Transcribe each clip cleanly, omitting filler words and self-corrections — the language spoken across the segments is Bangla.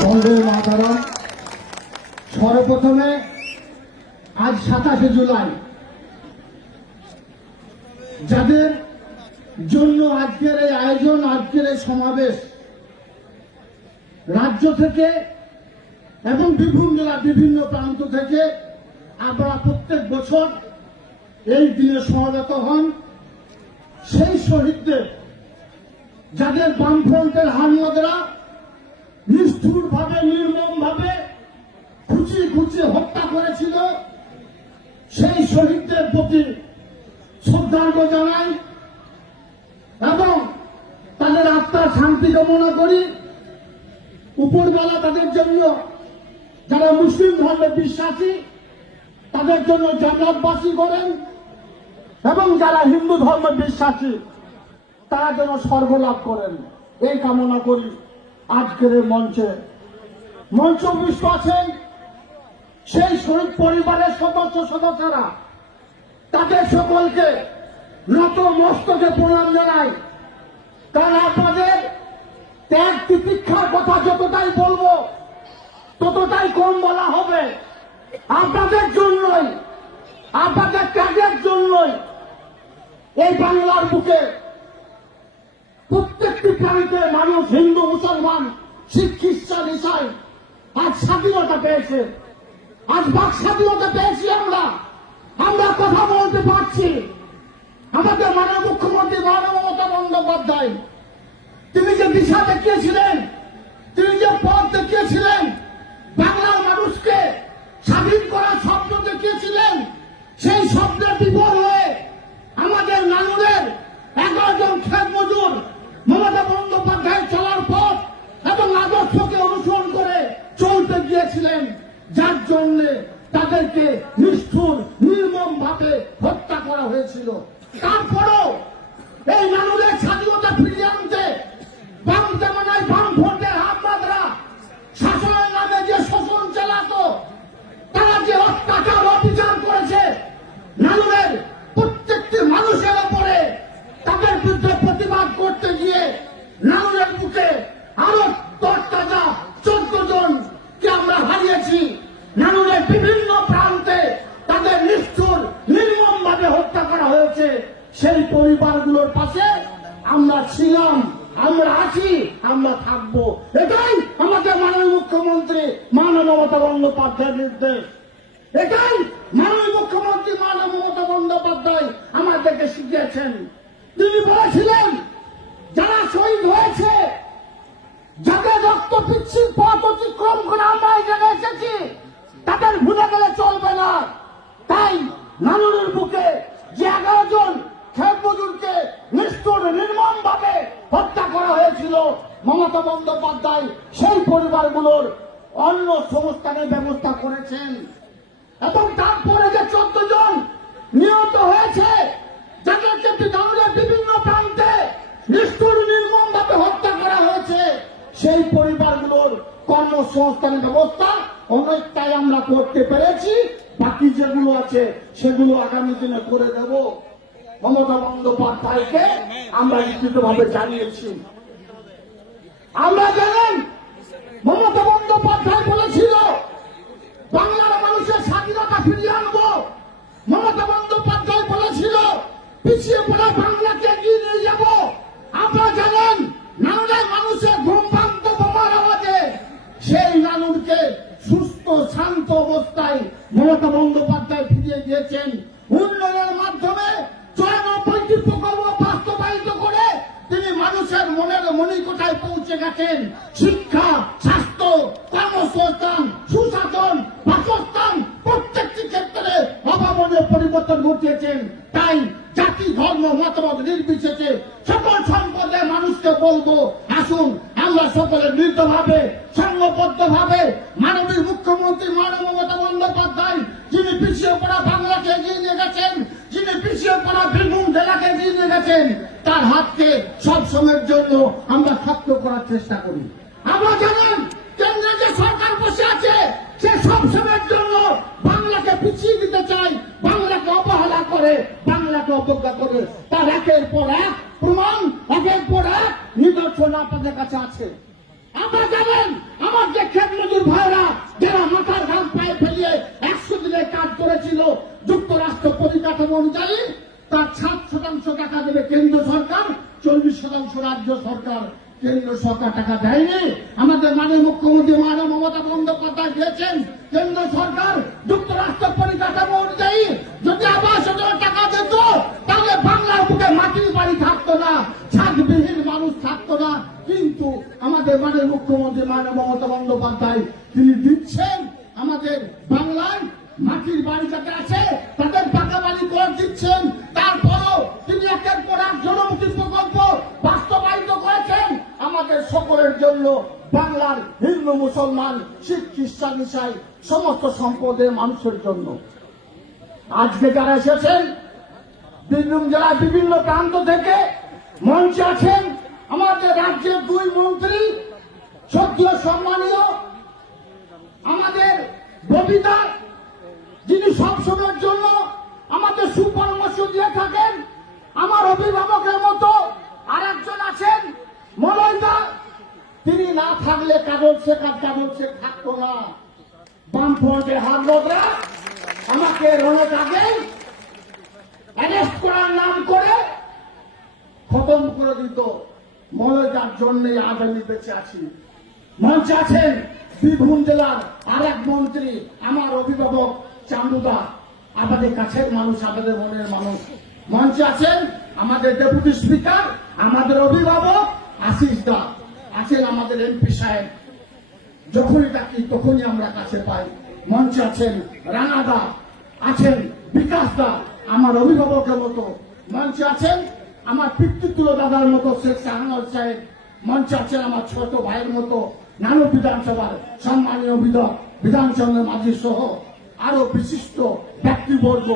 বন্দে মাতরম। সর্বপ্রথমে আজ 27শে জুলাই যাদের জন্য আজকের এই আয়োজন, আজকের এই সমাবেশ, রাজ্য থেকে এবং বিভিন্ন প্রান্ত থেকে আমরা প্রত্যেক বছর এই দিনে সমবেত হন। সেই শহীদদের, যাদের বামফ্রন্টের হামলাদেরা নিষ্ঠুরভাবে, নির্মমভাবে খুঁচিয়ে হত্যা করেছিল, সেই শহীদদের প্রতি শ্রদ্ধার্ঘ জানাই এবং তাদের আত্মার শান্তি কামনা করি। উপরবেলা তাদের জন্য, যারা মুসলিম ধর্মে বিশ্বাসী, তাদের জন্য জান্নাতবাসী করেন এবং যারা হিন্দু ধর্মে বিশ্বাসী তারা যেন স্বর্গ লাভ করেন, এই কামনা করি। আজকের এই মঞ্চে উপবিষ্ট আছেন সেই শহীদ পরিবারের সদস্যরা, তাদের সকলকে নত মস্তকে প্রণাম জানাই। কারণ আপনাদের ত্যাগ তিতিক্ষার কথা যতটাই বলবো ততটাই কম বলা হবে। আপনাদের জন্যই, আপনাদের ত্যাগের জন্যই এই বাংলার বুকে প্রত্যেকটি প্রান্তে মানুষ, হিন্দু, মুসলমান, শিখ, খ্রিস্টান, ইসাই আজ স্বাধীনতা পেয়েছে, আজ বাক স্বাধীনতা পেয়েছি। আমরা কথা বলতে পারছি। আমাদের মাননীয় মুখ্যমন্ত্রী মমতা বন্দ্যোপাধ্যায়, তিনি যে দিশা দেখিয়েছিলেন, তিনি যে পথ দেখিয়েছিলেন, বাংলার মানুষকে স্বাধীন করার স্বপ্ন দেখিয়েছিলেন, সেই স্বপ্নের বিফল হয়ে আমাদের নানুরের 11 জন খেত মজুর মমতা বন্দ্যোপাধ্যায় চলার পথ এবং আদর্শকে অনুসরণ করে চলতে গিয়েছিলেন, যার জন্য তাদেরকে নিষ্ঠুর নির্মমভাবে হত্যা করা হয়েছিল। তারপরেও এই নানুরের স্বাধীনতা ফিরিয়ে আনতে বামফ্রন্টের হামলাদেরা শাসনের নামে যে শোষণ চালাতো, তারা যে অত্যাচার অবিচার করেছে, নানুরের প্রত্যেকটি মানুষের উপরে তাদের বিরুদ্ধে প্রতিবাদ করতে গিয়ে নানুরের বুকে আরো 14 জনকে আমরা হারিয়েছি। নানুরের বিভিন্ন প্রান্তে তাদের নিষ্ঠুর নির্মমভাবে হত্যা করা হয়েছে। সেই পরিবারগুলোর পাশে আমরা ছিলাম, আমরা আছি, আমরা থাকবো। এটাই আমাদের মাননীয় মুখ্যমন্ত্রী মমতা বন্দ্যোপাধ্যায়ের নির্দেশ। এটাই মাননীয় মুখ্যমন্ত্রী মমতা বন্দ্যোপাধ্যায় আমাদেরকে শিখিয়েছেন। তিনি বলেছিলেন, যারা শহীদ হয়েছে, যাদের রক্ত পিচ্ছিল পথ অতিক্রম করে আমরা এখানে এসেছি, তাদের ভুলে গেলে চলবে না। তাই নানুরের বুকে যে 11 জন খেত মজুরকে নিষ্ঠুর নির্মমভাবে হত্যা করা হয়েছিল, মমতা বন্দ্যোপাধ্যায় সেই পরিবারগুলোর অন্য সংস্থানের ব্যবস্থা করেছেন। এবং তারপরে যে 14 জন নিহত হয়েছে, যাদেরকে নানুরের বিভিন্ন প্রান্তে নিষ্ঠুর নির্মমভাবে হত্যা করা হয়েছে, সেই পরিবারগুলোর কর্মসংস্থানের ব্যবস্থা অনেকটাই আমরা করতে পেরেছি। বাকি যেগুলো আছে সেগুলো আগামী দিনে করে দেব। মমতা বন্দ্যোপাধ্যায়কে আমরা লিখিতভাবে জানিয়েছি। আমরা জানেন, মমতা বন্দ্যোপাধ্যায় বলেছিল বাংলার মানুষের স্বাধীনতা ফিরিয়ে আনবো। মমতা বন্দ্যোপাধ্যায় বলেছিল পিছিয়ে পড়া বাংলাকে এগিয়ে নিয়ে যাব। আপনারা জানেন, নানুরের মানুষের ঘুমপান্ত বোমার আওয়াজে সেই নানুরকে সুস্থ শান্ত অবস্থায় মমতা বন্দ্যোপাধ্যায় ফিরিয়ে দিয়েছেন। উন্নয়নের মাধ্যমে 94টি প্রকল্প বাস্তবায়িত করে তিনি মানুষের মনের মণিকোঠায় পৌঁছে গেছেন। শিক্ষা, স্বাস্থ্য, কর্মসংস্থান, সুশাসন, বাসস্থান প্রত্যেকটি ক্ষেত্রে অভাবনীয় পরিবর্তন ঘটিয়েছেন। তাই জাতি, ধর্ম, মতামত নির্বিশেষে সকল সম্প্রদায়ের মানুষকে বলবো, আসুন আমরা সকলে মিলিতভাবে, সংঘবদ্ধভাবে মাননীয় মুখ্যমন্ত্রী মমতা বন্দ্যোপাধ্যায়, যিনি পিছিয়ে পড়া বাংলাকে এগিয়ে নিয়ে গেছেন, যিনি পিছিয়ে পড়া বীরভূম জেলাকে এগিয়ে নিয়ে গেছেন, তার হাতকে সবসময়ের জন্য আমরা শক্ত করার চেষ্টা করি। আমরা জানেন, কেন্দ্রে যে সরকার বসে আছে, সে সবসময়ের জন্য বাংলাকে পিছিয়ে দিতে চায়, বাংলাকে অবহেলা করে, বাংলাকে অবজ্ঞা করে। তার একের পর এক প্রমাণ, একের পর এক নিদর্শন আপনাদের কাছে আছে। আপনারা জানেন আমার যে ক্ষেত মজুর ভাইরা যারা মাথার ঘাম পায়ে ফেলিয়ে 100 দিনের কাজ করেছিল, যুক্তরাষ্ট্র পরিকাঠামো অনুযায়ী তার 60% টাকা দেবে কেন্দ্র সরকার, 40% রাজ্য সরকার। কেন্দ্র সরকার টাকা দেয়নি। আমাদের মাননীয় মুখ্যমন্ত্রী মাননীয় মমতা বন্দ্যোপাধ্যায় দিয়েছেন কেন্দ্র সরকার যুক্তরাষ্ট্র পরিকাঠামো অনুযায়ী। যদি আবাস যোজনা টাকা দিত তাহলে বাংলার বুকে মাটির বাড়ি থাকতো না, ছাদবিহীন মানুষ থাকতো না। কিন্তু আমাদের মাননীয় মুখ্যমন্ত্রী মাননীয় মমতা বন্দ্যোপাধ্যায় তিনি দিচ্ছেন আমাদের বাংলায় মাটির বাড়ি যাতে আছে তাদের পাকা বাড়ি করে দিচ্ছেন। তারপরও তিনি একের পর এক জনমুখী প্রকল্প বাস্তবায়িত করেছেন আমাদের সকলের জন্য, বাংলার হিন্দু মুসলমান শিখ খ্রিস্টান ইসাই সমস্ত সম্প্রদায়ের মানুষের জন্য। আজকে যারা এসেছেন বীরভূম জেলার বিভিন্ন প্রান্ত থেকে মঞ্চে আছেন আমাদের রাজ্যের 2 মন্ত্রী, শ্রদ্ধেয় সম্মানীয় আমাদের ববিতা, যিনি সবসময়ের জন্য আমাদের সুপরামর্শ দিয়ে থাকেন। আমার অভিভাবকের মতো আরেকজন আছেন মলয়দা, তিনি না থাকলে কাজল শেখ থাকতো না। বামফ্রন্টের হাতবদরা আমাকে অনেক আগে অ্যারেস্ট করার নাম করে খতম করে দিত। মলয়দার জন্যই আজ আমি বেঁচে আছি। মঞ্চে আছেন বীরভূম জেলার আরেক মন্ত্রী আমার অভিভাবক চান্দুদা, আমাদের কাছের মানুষ, আমাদের মনের মানুষ। মঞ্চে আছেন আমাদের ডেপুটি স্পিকার, আমাদের অভিভাবক আশিস দা, আছেন আমাদের এমপি সাহেব, যখনই ডাকি তখনই আমরা কাছে পাই। মঞ্চে আছেন রানাদা, আছেন বিকাশ দা আমার অভিভাবকের মতো। মঞ্চে আছেন আমার পিতৃতুল্য দাদার মতো শেখ শাহনওয়াজ সাহেব। মঞ্চে আছেন আমার ছোট ভাইয়ের মতো নানু বিধানসভার সম্মানীয় বিধানচন্দ্র মাঝি সহ আরো বিশিষ্ট ব্যক্তিবর্গ।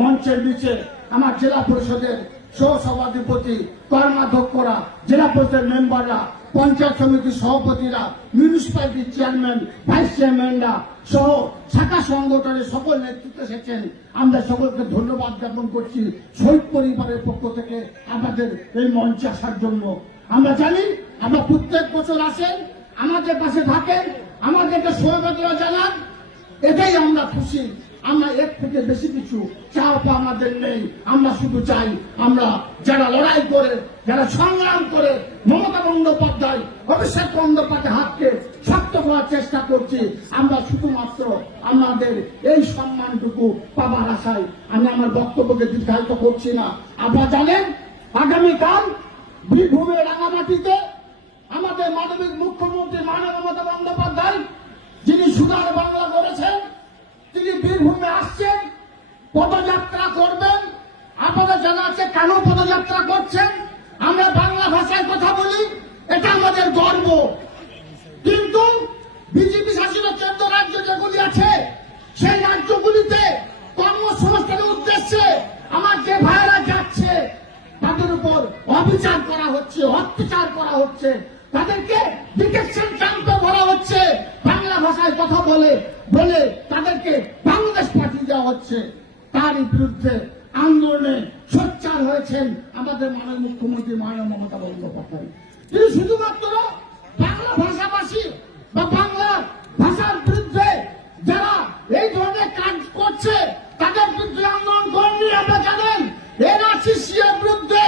মঞ্চের নিচে আমার জেলা পরিষদের সহ সভাধিপতি, কর্মাধ্যক্ষরা, জেলা পরিষদের মেম্বাররা, পঞ্চায়েত সমিতির সভাপতিরা, মিউনিসিপ্যালিটি চেয়ারম্যান, ভাইস চেয়ারম্যানরা সহ শাখা সংগঠনের সকল নেতৃত্ব এসেছেন। আমরা সকলকে ধন্যবাদ জ্ঞাপন করছি শহীদ পরিবারের পক্ষ থেকে আমাদের এই মঞ্চে আসার জন্য। আমরা জানি আমরা প্রত্যেক বছর আসেন, আমাদের পাশে থাকেন, আমাদেরকে সহযোগিতা জানান, এটাই আমরা খুশি। আমরা এর থেকে বেশি কিছু চাওয়া আমাদের নেই। আমরা শুধু চাই আমরা যারা লড়াই করে, যারা সংগ্রাম করে মমতা বন্দ্যোপাধ্যায়, অভিষেক বন্দ্যোপাধ্যায় হাতকে শক্ত করার চেষ্টা করছি, আমরা শুধুমাত্র আমাদের এই সম্মানটুকু পাবার আশায় আমি আমার বক্তব্যকে দীর্ঘায়িত করছি না। আপনারা জানেন আগামীকাল বীরভূমের রাঙামাটিতে আমাদের মাননীয় মুখ্যমন্ত্রী মাননীয় মমতা বন্দ্যোপাধ্যায়, যিনি সুধার বাংলা করেছেন, তিনি বীরভূমে আসছেন, পদযাত্রা করবেন। আপনাদের জানা আছে কেন পদযাত্রা করছেন? আমরা বাংলা ভাষায় কথা বলি, এটা আমাদের গর্ব। কিন্তু বিজেপি শাসিত 14 রাজ্য যেগুলি আছে সেই রাজ্যগুলিতে কর্মসংস্থানের উদ্দেশ্যে আমার যে ভাইয়েরা যাচ্ছে তাদের উপর অবিচার করা হচ্ছে, অত্যাচার করা হচ্ছে, তাদেরকে ডিটেকশন ক্যাম্পে ভরা হচ্ছে, বাংলা ভাষায় কথা বলে বলে তাদেরকে বাংলাদেশ পাঠিয়ে দেওয়া হচ্ছে। তারই বিরুদ্ধে আন্দোলনে সোচ্চার হয়েছেন আমাদের মাননীয় মুখ্যমন্ত্রী মাননীয় মমতা বন্দ্যোপাধ্যায়। তিনি শুধুমাত্র বাংলা ভাষাভাষী বা বাংলা ভাষার বিরুদ্ধে যারা এই ধরনের কাজ করছে তাদের বিরুদ্ধে আন্দোলন করেননি। আপনারা জানেন এনআরসির বিরুদ্ধে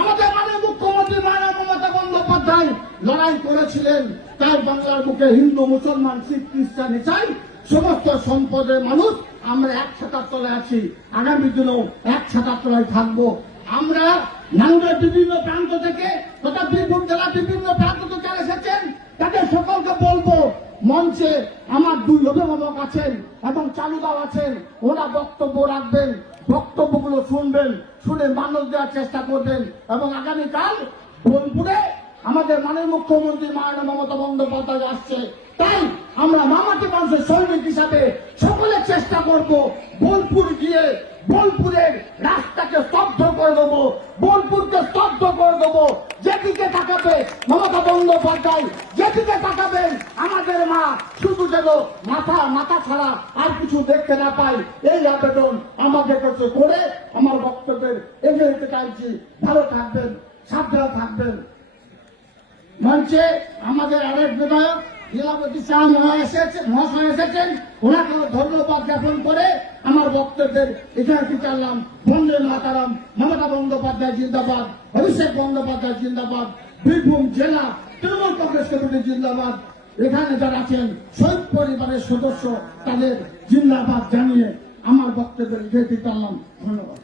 আমাদের মাননীয় মুখ্যমন্ত্রী মাননীয় মমতা বন্দ্যোপাধ্যায় লড়াই করেছিলেন। তার বাংলার বুকে হিন্দু মুসলমান শিখ খ্রিস্টান ইসাই সমস্ত সম্পদের মানুষ আমরা এক ছাতার তলায় আছি, আগামী দিনেও এক ছাতার তলায় থাকবো। আমরা নানুরের বিভিন্ন প্রান্ত থেকে তথা বীরভূম জেলার বিভিন্ন প্রান্ত থেকে এসেছেন, তাদের সকলকে বলবো মঞ্চে আমার 2 অভিভাবক আছেন এবং চালুদাও আছেন, ওরা বক্তব্য রাখবেন, বক্তব্যগুলো শুনবেন, শুনে মানুষ দেওয়ার চেষ্টা করবেন। এবং আগামীকাল বোলপুরে আমাদের মাননীয় মুখ্যমন্ত্রী মাননীয় মমতা বন্দ্যোপাধ্যায় আসছে, তাই আমরা মামাটি মানুষের সৈনিক হিসাবে সকলে চেষ্টা করব বোলপুর গিয়ে বোলপুরের রাস্তাকে স্তব্ধ করে দেবো, বোলপুরকে স্তব্ধ করে দেবো। যেদিকে তাকাবে মমতা বন্দ্যোপাধ্যায়, যেদিকে তাকাবেন আমাদের মা, শুধু যেন মাথা ছাড়া আর কিছু দেখতে না পাই, এই আবেদন আমাদের কাছে করে আমার বক্তব্যের এগিয়ে যেতে চাইছি। ভালো থাকবেন, সাবধানে থাকবেন। মঞ্চে আমাদের আরেক বিধায়ক লীলাবতী শাহ মহাশয় এসেছেন, ওনাকে ধন্যবাদ জ্ঞাপন করে আমার বক্তব্যের এখানে চাললাম। বন্দে মাতারাম, মমতা বন্দ্যোপাধ্যায় জিন্দাবাদ, অভিষেক বন্দ্যোপাধ্যায় জিন্দাবাদ, বীরভূম জেলা তৃণমূল কংগ্রেস কমিটি জিন্দাবাদ। এখানে যারা আছেন শহীদ পরিবারের সদস্য তাদের জিন্দাবাদ জানিয়ে আমার বক্তব্যের এখানে চাললাম। ধন্যবাদ।